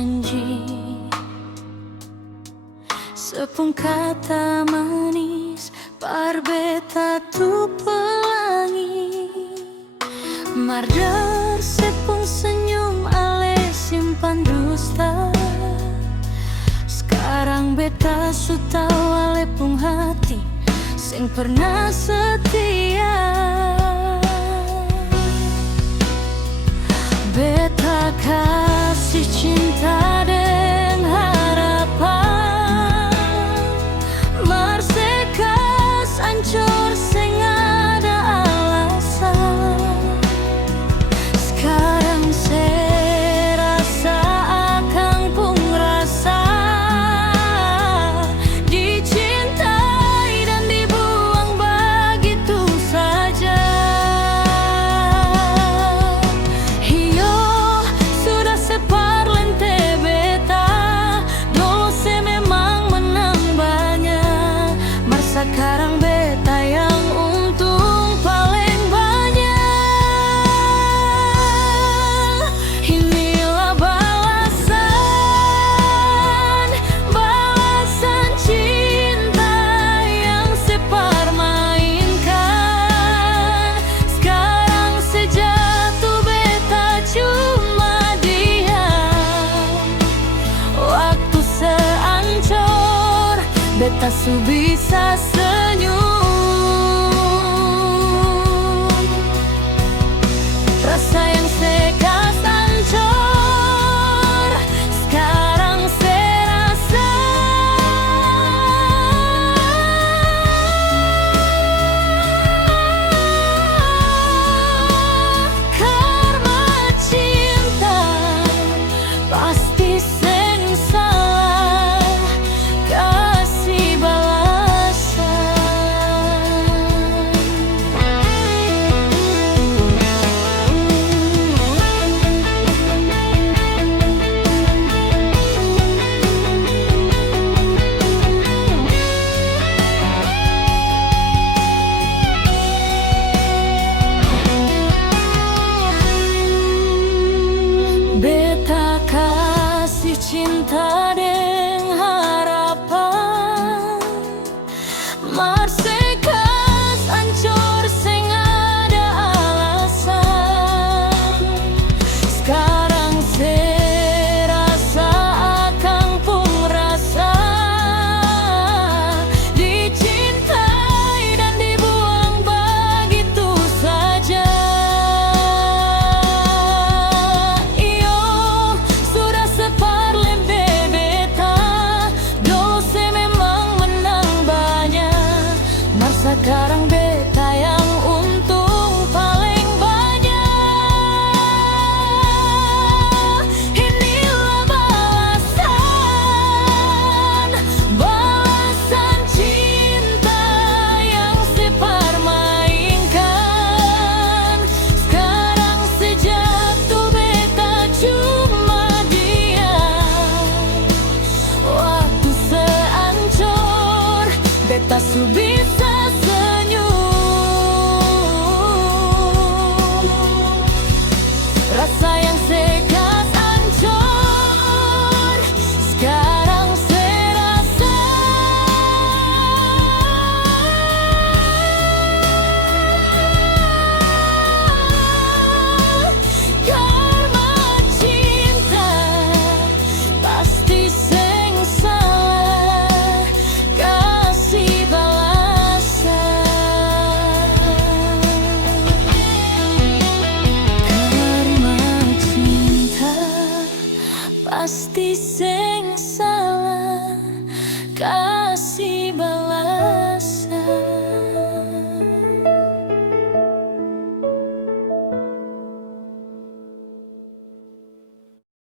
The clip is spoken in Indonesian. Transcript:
janji, sepung kata manis par beta tu pelangi. Mardar sepung senyum ale simpan dusta. Sekarang beta su tau ale pung hati sing pernah setia. Beta kasih cinta dan harapan, marsekas ancur sing ada alasan. Sekarang saya rasa akang pun rasa dicintai dan dibuang begitu saja. Sekarang beta yang untung paling banyak. Inilah balasan cinta yang separ mainkan. Sekarang sejatuh beta cuma diam. Waktu seancur beta su bisa senyum.